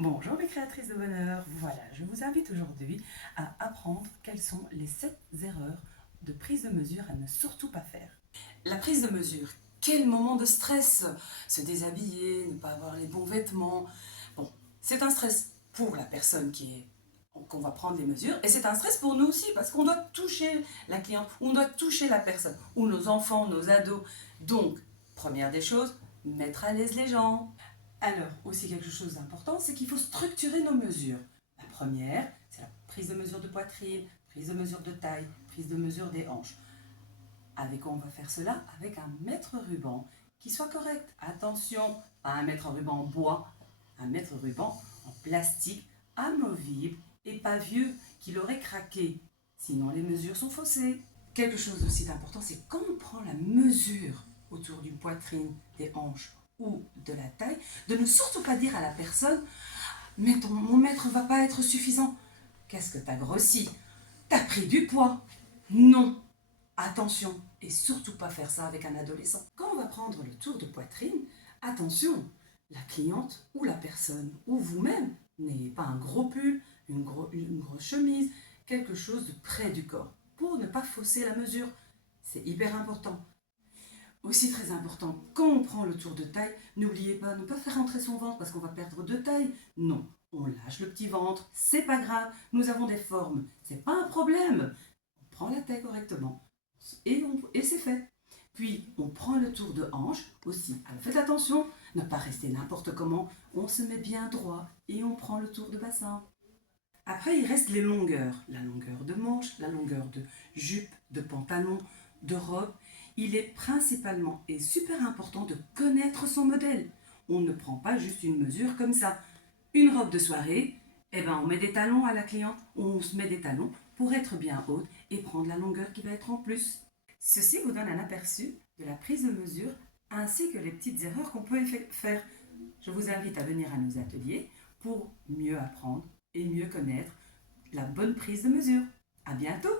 Bonjour mes créatrices de bonheur, voilà, je vous invite aujourd'hui à apprendre quelles sont les 7 erreurs de prise de mesure à ne surtout pas faire. La prise de mesure, quel moment de stress! Se déshabiller, ne pas avoir les bons vêtements. Bon, c'est un stress pour la personne qu'on va prendre les mesures et c'est un stress pour nous aussi parce qu'on doit toucher la cliente, on doit toucher la personne ou nos enfants, nos ados. Donc, première des choses, mettre à l'aise les gens. Alors, aussi quelque chose d'important, c'est qu'il faut structurer nos mesures. La première, c'est la prise de mesure de poitrine, prise de mesure de taille, prise de mesure des hanches. Avec quoi on va faire cela? Avec un mètre ruban qui soit correct. Attention, pas un mètre ruban en bois, un mètre ruban en plastique, amovible et pas vieux, qu'il aurait craqué. Sinon, les mesures sont faussées. Quelque chose aussi d'important, c'est quand on prend la mesure autour d'une poitrine, des hanches ou de la taille, de ne surtout pas dire à la personne mais mon mètre ne va pas être suffisant. Qu'est-ce que t'as grossi? T'as pris du poids? Non. Attention, et surtout pas faire ça avec un adolescent. Quand on va prendre le tour de poitrine, attention, la cliente ou la personne ou vous-même n'ayez pas un gros pull, une grosse chemise, quelque chose de près du corps pour ne pas fausser la mesure. C'est hyper important. Aussi très important, quand on prend le tour de taille, n'oubliez pas, ne pas faire rentrer son ventre parce qu'on va perdre de taille. Non, on lâche le petit ventre, c'est pas grave, nous avons des formes, c'est pas un problème. On prend la taille correctement et c'est fait. Puis on prend le tour de hanche aussi. Alors faites attention, ne pas rester n'importe comment, on se met bien droit et on prend le tour de bassin. Après, il reste les longueurs. La longueur de manche, la longueur de jupe, de pantalon, de robe. Il est principalement et super important de connaître son modèle. On ne prend pas juste une mesure comme ça. Une robe de soirée, eh ben on met des talons à la cliente, on se met des talons pour être bien haute et prendre la longueur qui va être en plus. Ceci vous donne un aperçu de la prise de mesure ainsi que les petites erreurs qu'on peut faire. Je vous invite à venir à nos ateliers pour mieux apprendre et mieux connaître la bonne prise de mesure. À bientôt!